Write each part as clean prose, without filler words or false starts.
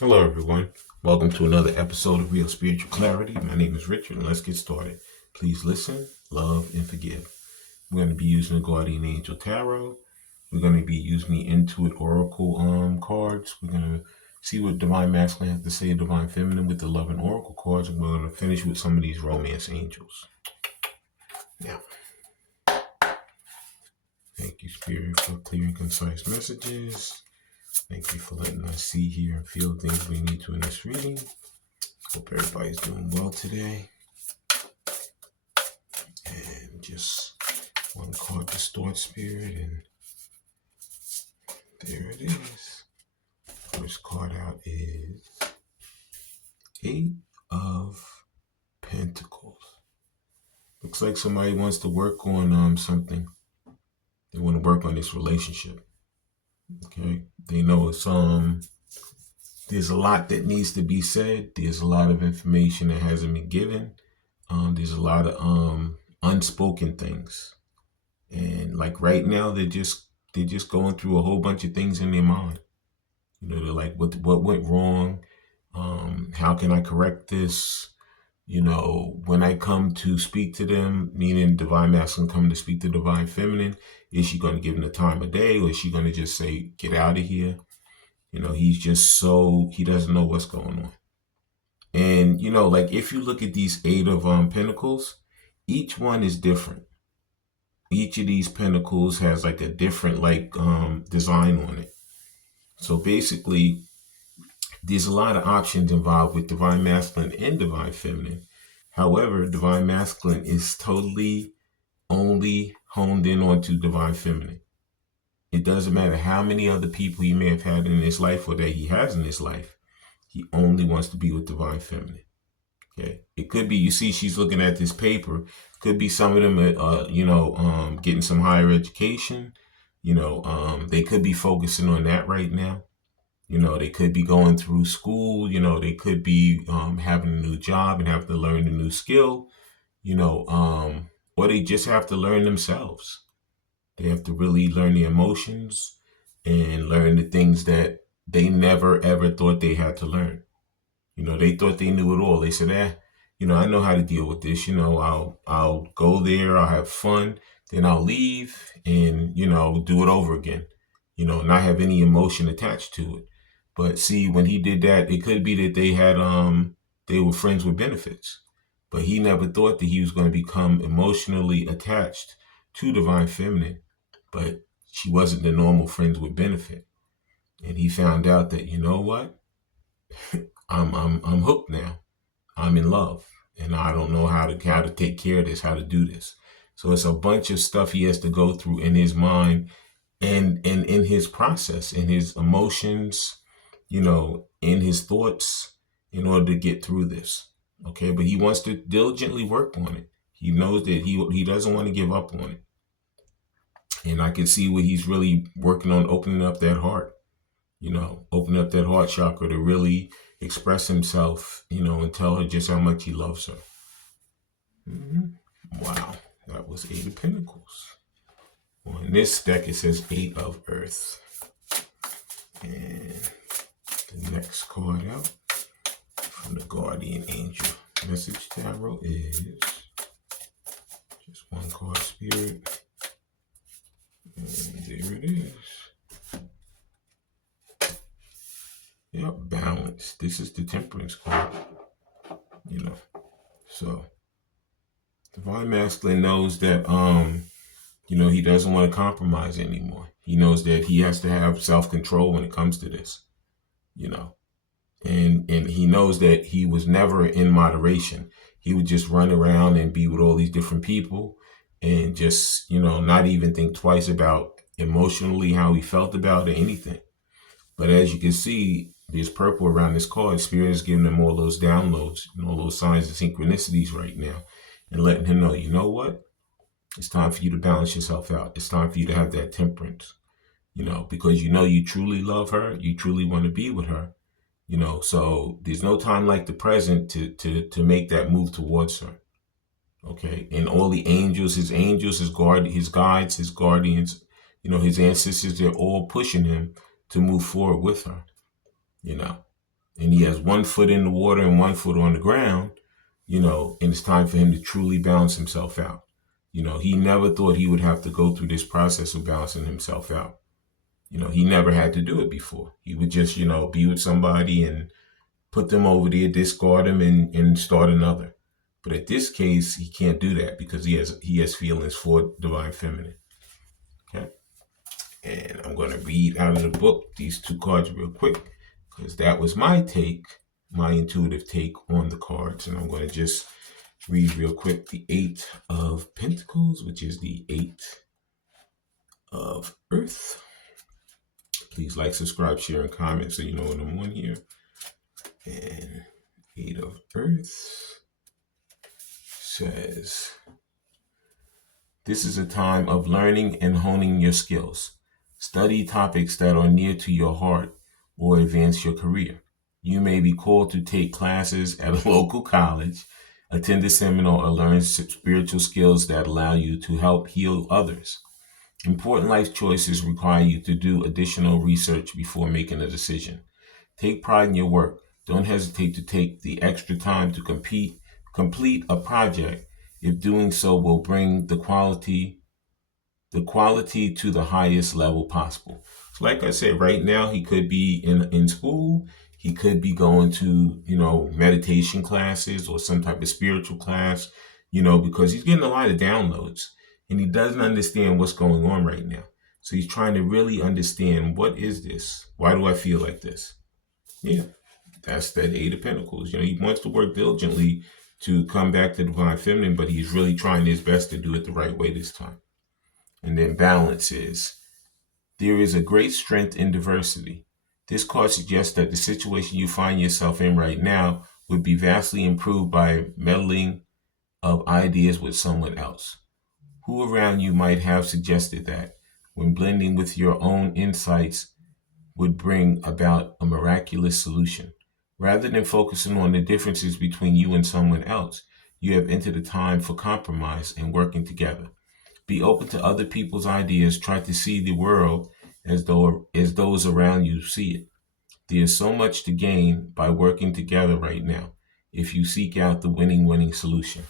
Hello, everyone. Welcome to another episode of Real Spiritual Clarity. My name is Richard, and let's get started. Please listen, love, and forgive. We're going to be using the Guardian Angel Tarot. We're going to be using the Intuit Oracle cards. We're going to see what Divine Masculine has to say, Divine Feminine with the Love and Oracle cards, and we're going to finish with some of these Romance Angels. Now, thank you, Spirit, for clear and concise messages. Thank you for letting us see, hear, and feel things we need to in this reading. Hope everybody's doing well today. And just one card to start, Spirit, and there it is. First card out is Eight of Pentacles. Looks like somebody wants to work on something. They want to work on this relationship. Okay, they know it's there's a lot that needs to be said. There's a lot of information that hasn't been given. There's a lot of unspoken things, and like right now they're just going through a whole bunch of things in their mind. You know, they're like, what went wrong? How can I correct this? You know, when I come to speak to them, meaning Divine Masculine coming to speak to Divine Feminine, is she going to give them the time of day, or is she going to just say, get out of here? You know, he doesn't know what's going on. And, you know, like if you look at these Eight of Pentacles, each one is different. Each of these pentacles has like a different design on it. So basically, there's a lot of options involved with Divine Masculine and Divine Feminine. However, Divine Masculine is totally only honed in onto Divine Feminine. It doesn't matter how many other people he may have had in his life or that he has in his life. He only wants to be with Divine Feminine. Okay. It could be, you see, she's looking at this paper. Could be some of them, getting some higher education. They could be focusing on that right now. You know, they could be going through school. You know, they could be having a new job and have to learn a new skill. Or they just have to learn themselves. They have to really learn the emotions and learn the things that they never ever thought they had to learn. You know, they thought they knew it all. They said, I know how to deal with this. You know, I'll go there, I'll have fun, then I'll leave and, do it over again, not have any emotion attached to it. But see, when he did that, it could be that they were friends with benefits. But he never thought that he was going to become emotionally attached to Divine Feminine. But she wasn't the normal friends with benefit. And he found out that, you know what? I'm hooked now. I'm in love, and I don't know how to take care of this, how to do this. So it's a bunch of stuff he has to go through in his mind and in his process, in his emotions, in his thoughts, in order to get through this. Okay, but he wants to diligently work on it. He knows that he doesn't want to give up on it. And I can see where he's really working on opening up that heart, opening up that heart chakra to really express himself, and tell her just how much he loves her. Wow, that was Eight of Pentacles. On this deck, it says Eight of Earth. And the next card out from the Guardian Angel Message Tarot is just one card, Spirit. And there it is. Yep, balance. This is the Temperance card. So Divine Masculine knows that he doesn't want to compromise anymore. He knows that he has to have self-control when it comes to this. And he knows that he was never in moderation. He would just run around and be with all these different people and just, not even think twice about emotionally how he felt about it, anything. But as you can see, there's purple around this card. Spirit is giving him all those downloads and all those signs of synchronicities right now and letting him know, you know what? It's time for you to balance yourself out. It's time for you to have that temperance, because you truly love her. You truly want to be with her, so there's no time like the present to make that move towards her. Okay. And all the angels, his guides, his guardians, his ancestors, they're all pushing him to move forward with her, and he has one foot in the water and one foot on the ground, and it's time for him to truly balance himself out. He never thought he would have to go through this process of balancing himself out. He never had to do it before. He would just, be with somebody and put them over there, discard them, and start another. But at this case, he can't do that because he has feelings for Divine Feminine. Okay. And I'm going to read out of the book these two cards real quick because that was my intuitive take on the cards. And I'm going to just read real quick the 8 of Pentacles, which is the 8 of Earth. Please like, subscribe, share, and comment so you know when I'm on here. And 8 of Earth says, this is a time of learning and honing your skills. Study topics that are near to your heart or advance your career. You may be called to take classes at a local college, attend a seminar, or learn spiritual skills that allow you to help heal others. Important life choices require you to do additional research before making a decision. Take pride in your work. Don't hesitate to take the extra time to complete a project if doing so will bring the quality to the highest level possible. So like I said, right now he could be in school. He could be going to, meditation classes or some type of spiritual class, because he's getting a lot of downloads and he doesn't understand what's going on right now. So he's trying to really understand, what is this? Why do I feel like this? Yeah, that's that 8 of Pentacles. He wants to work diligently to come back to Divine Feminine, but he's really trying his best to do it the right way this time. And then balance is, there is a great strength in diversity. This card suggests that the situation you find yourself in right now would be vastly improved by meddling of ideas with someone else. Who around you might have suggested that, when blending with your own insights, would bring about a miraculous solution. Rather than focusing on the differences between you and someone else, you have entered a time for compromise and working together. Be open to other people's ideas. Try to see the world as those around you see it. There is so much to gain by working together right now if you seek out the win-win solution.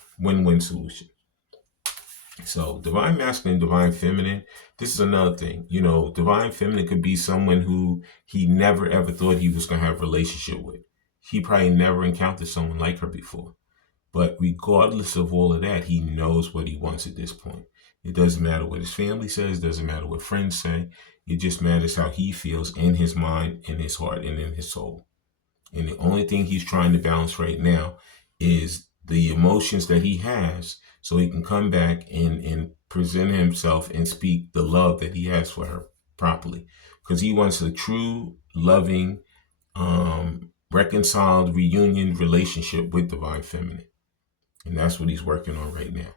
So Divine Masculine, Divine Feminine, this is another thing. Divine Feminine could be someone who he never ever thought he was going to have a relationship with. He probably never encountered someone like her before. But regardless of all of that, he knows what he wants at this point. It doesn't matter what his family says, doesn't matter what friends say. It just matters how he feels in his mind, in his heart, and in his soul. And the only thing he's trying to balance right now is the emotions that he has, so he can come back and present himself and speak the love that he has for her properly. Because he wants a true, loving, reconciled reunion relationship with Divine Feminine. And that's what he's working on right now.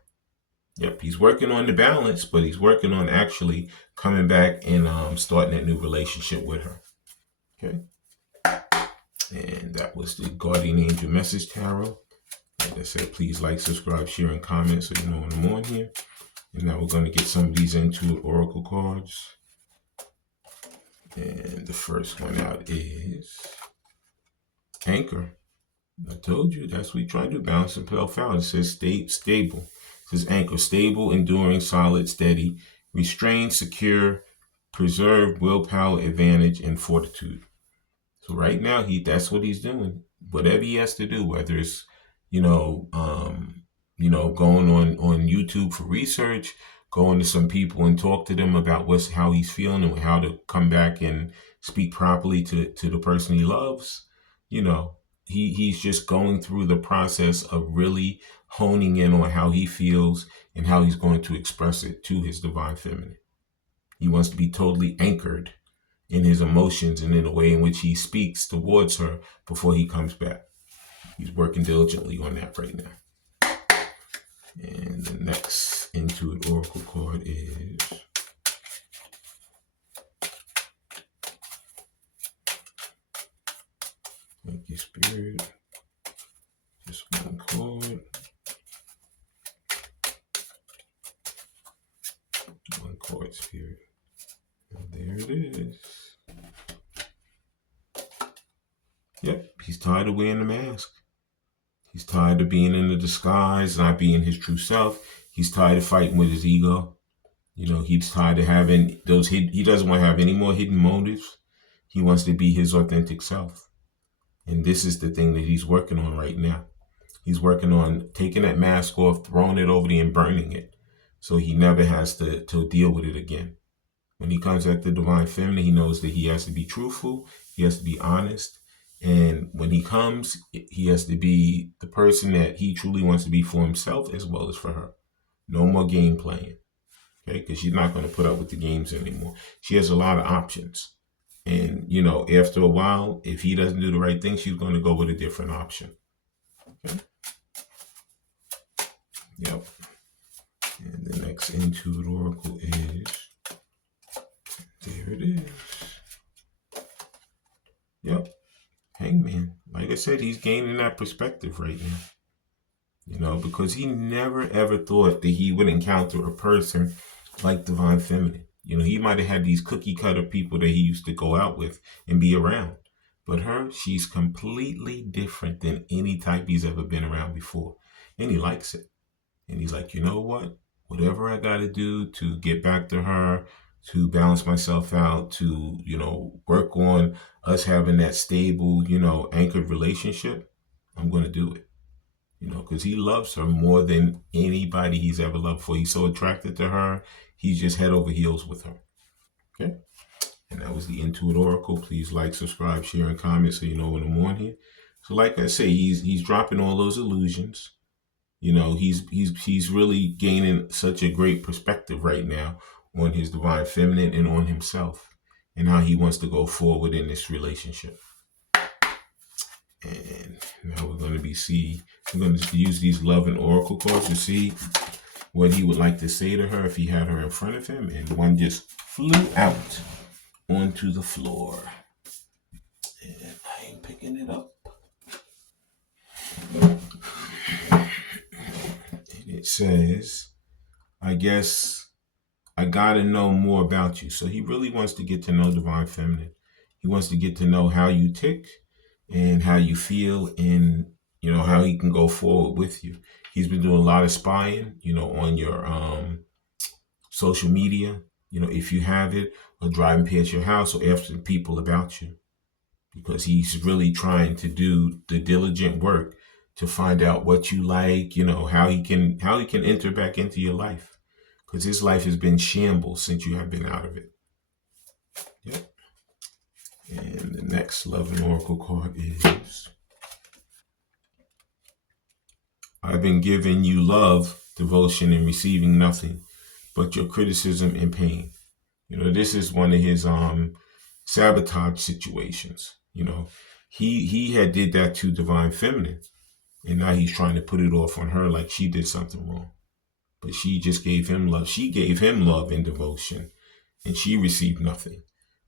Yep, he's working on the balance, but he's working on actually coming back and starting that new relationship with her. Okay. And that was the Guardian Angel Message Tarot. Like I said, please like, subscribe, share, and comment so you know when I'm on here. And now we're going to get some of these Intuitive Oracle cards. And the first one out is Anchor. I told you, that's what we try to do, balance and self out. It says stable. It says Anchor, stable, enduring, solid, steady, restrained, secure, preserve, willpower, advantage, and fortitude. So right now, that's what he's doing. Whatever he has to do, whether it's, going on YouTube for research, going to some people and talk to them about how he's feeling and how to come back and speak properly to the person he loves. He's just going through the process of really honing in on how he feels and how he's going to express it to his Divine Feminine. He wants to be totally anchored in his emotions and in the way in which he speaks towards her before he comes back. He's working diligently on that right now. And the next Intuitive Oracle card is thank you, Spirit. Just one card. One card, Spirit. And there it is. Yep, he's tired of wearing the mask. He's tired of being in the disguise, not being his true self. He's tired of fighting with his ego. He's tired of having those he doesn't want to have any more hidden motives. He wants to be his authentic self. And this is the thing that he's working on right now. He's working on taking that mask off, throwing it over there and burning it. So he never has to deal with it again. When he comes at the divine feminine, he knows that he has to be truthful. He has to be honest. And when he comes, he has to be the person that he truly wants to be for himself as well as for her. No more game playing. Okay, because she's not going to put up with the games anymore. She has a lot of options. And, after a while, if he doesn't do the right thing, she's going to go with a different option. Okay? Yep. And the next Intuit Oracle is, there it is. Yep. Hangman. Like I said, he's gaining that perspective right now. Because he never ever thought that he would encounter a person like Divine Feminine. He might have had these cookie cutter people that he used to go out with and be around. But her, she's completely different than any type he's ever been around before. And he likes it. And he's like, you know what? Whatever I got to do to get back to her, to balance myself out, to, work on us having that stable, anchored relationship, I'm going to do it. Because he loves her more than anybody he's ever loved before. He's so attracted to her. He's just head over heels with her. Okay? And that was the Intuit Oracle. Please like, subscribe, share, and comment so you know when I'm on here. So like I say, he's dropping all those illusions. He's really gaining such a great perspective right now on his divine feminine and on himself and how he wants to go forward in this relationship. And now we're going to use these love and oracle cards to see what he would like to say to her if he had her in front of him. And one just flew out onto the floor. And I ain't picking it up. And it says, I guess I got to know more about you. So he really wants to get to know Divine Feminine. He wants to get to know how you tick and how you feel and, how he can go forward with you. He's been doing a lot of spying, on your social media, if you have it, or driving past your house or asking people about you. Because he's really trying to do the diligent work to find out what you like, how he can enter back into your life. Because his life has been shambles since you have been out of it. Yep. And the next love and oracle card is, I've been giving you love, devotion, and receiving nothing but your criticism and pain. This is one of his sabotage situations. He had did that to Divine Feminine, and now he's trying to put it off on her like she did something wrong. But she just gave him love. She gave him love and devotion, and she received nothing.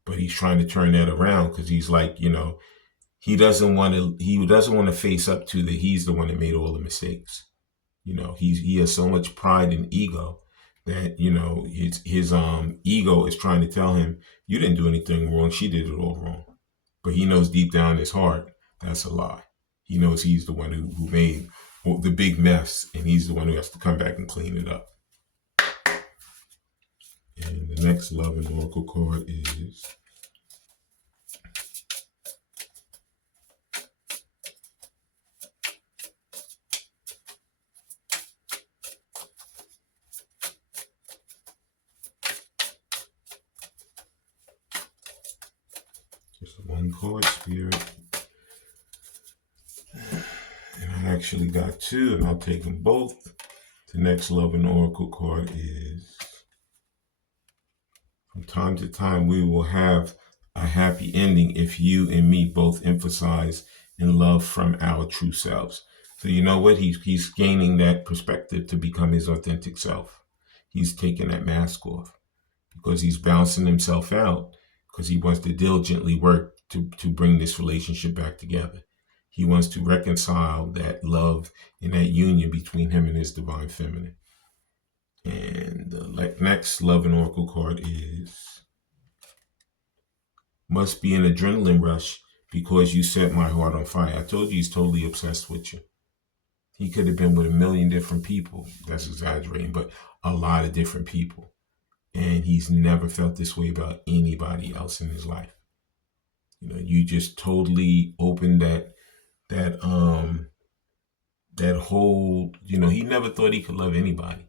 But he's trying to turn that around because he's like, he doesn't want to face up to that he's the one that made all the mistakes. He has so much pride and ego that, his ego is trying to tell him, you didn't do anything wrong. She did it all wrong. But he knows deep down in his heart, that's a lie. He knows he's the one who made the big mess, and he's the one who has to come back and clean it up. And the next love and oracle card is, just one card, Spirit. And I actually got two, and I'll take them both. The next love and oracle card is, from time to time, we will have a happy ending if you and me both emphasize and love from our true selves. So you know what? He's gaining that perspective to become his authentic self. He's taking that mask off because he's balancing himself out because he wants to diligently work to bring this relationship back together. He wants to reconcile that love and that union between him and his divine feminine. And the next love and oracle card is, must be an adrenaline rush because you set my heart on fire. I told you he's totally obsessed with you. He could have been with a million different people. That's exaggerating, but a lot of different people. And he's never felt this way about anybody else in his life. You know, you just totally opened that whole, you know, he never thought he could love anybody.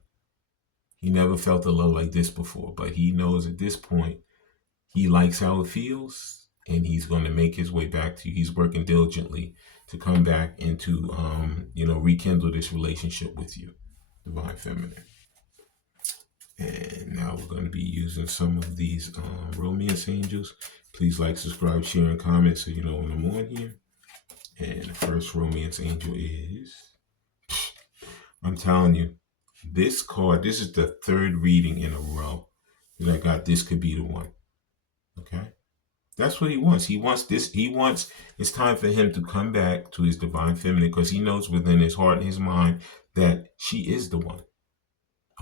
He never felt a love like this before, but he knows at this point he likes how it feels, and he's going to make his way back to you. He's working diligently to come back and to, rekindle this relationship with you, Divine Feminine. And now we're going to be using some of these romance angels. Please like, subscribe, share, and comment so you know when I'm on here. And the first romance angel is, I'm telling you, this card, this is the third reading in a row that I got. This could be the one. Okay? That's what he wants. He wants this. It's time for him to come back to his Divine Feminine, because he knows within his heart and his mind that she is the one.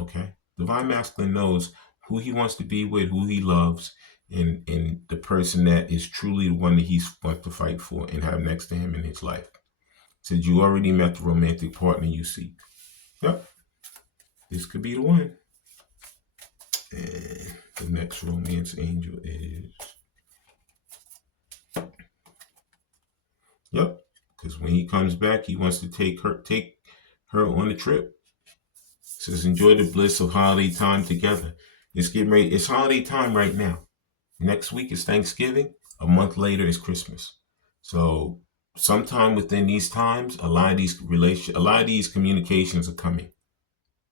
Okay? Divine Masculine knows who he wants to be with, who he loves, and the person that is truly the one that he's wants to fight for and have next to him in his life. Said you already met the romantic partner you seek. Yep. This could be the one. And the next romance angel is... Yep. Because when he comes back, he wants to take her on a trip. Says enjoy the bliss of holiday time together. It's getting ready. It's holiday time right now. Next week is Thanksgiving. A month later is Christmas. So sometime within these times, a lot of these communications are coming.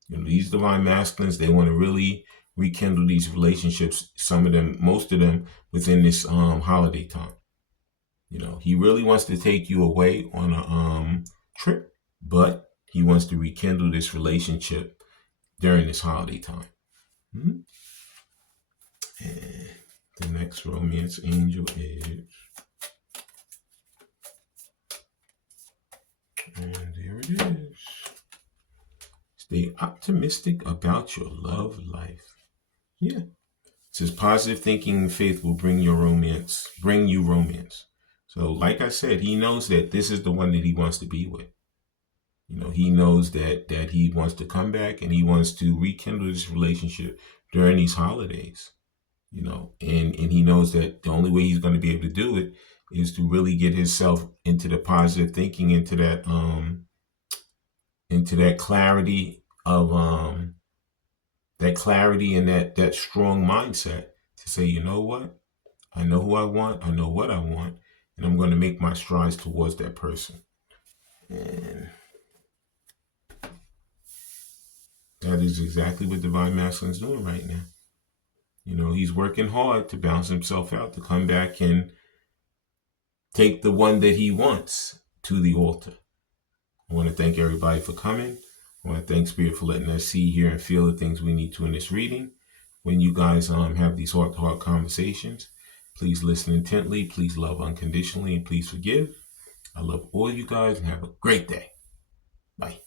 You know, these Divine Masculines, they want to really rekindle these relationships. Some of them, most of them, within this holiday time. You know, he really wants to take you away on a trip, but he wants to rekindle this relationship during this holiday time. Mm-hmm. And the next romance angel is, and there it is. Stay optimistic about your love life. Yeah. It says positive thinking and faith will bring you romance. So like I said, he knows that this is the one that he wants to be with. You know, he knows that he wants to come back and he wants to rekindle this relationship during these holidays. You know, and he knows that the only way he's going to be able to do it is to really get himself into the positive thinking, into that clarity of that clarity and that strong mindset to say, you know what? I know who I want, I know what I want, and I'm going to make my strides towards that person. And that is exactly what Divine Masculine is doing right now. You know, he's working hard to balance himself out, to come back and take the one that he wants to the altar. I want to thank everybody for coming. I want to thank Spirit for letting us see, hear, and feel the things we need to in this reading. When you guys have these heart-to-heart conversations, please listen intently, please love unconditionally, and please forgive. I love all you guys, and have a great day. Bye.